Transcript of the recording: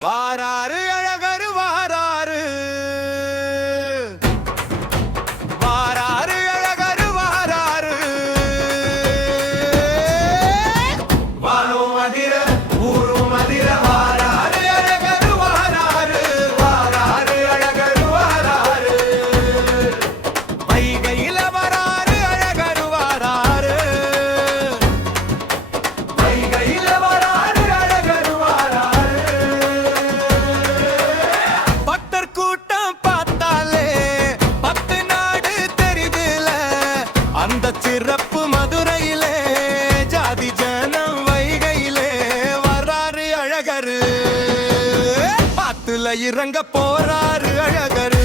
வாராரு அழகரு வாராரு வாராரு அழகரு வாராரு வாழும் மதிர ஊரும் மதிர வாராரு அழகரு வாராரு வாராரு அழகரு வாராரு வைகையில வராரு அழகரு வாராரு வைகையில வராரு அழகரு வாராரு பக்தர் கூட்டம் பார்த்தாலே 10 நாடு தெரியுதுல அந்த சிறப்பு மதுரையிலே ஜாதி ஜனம் வைகையிலே வராரு அழகரு பாத்துல இறங்க போறாரு அழகரு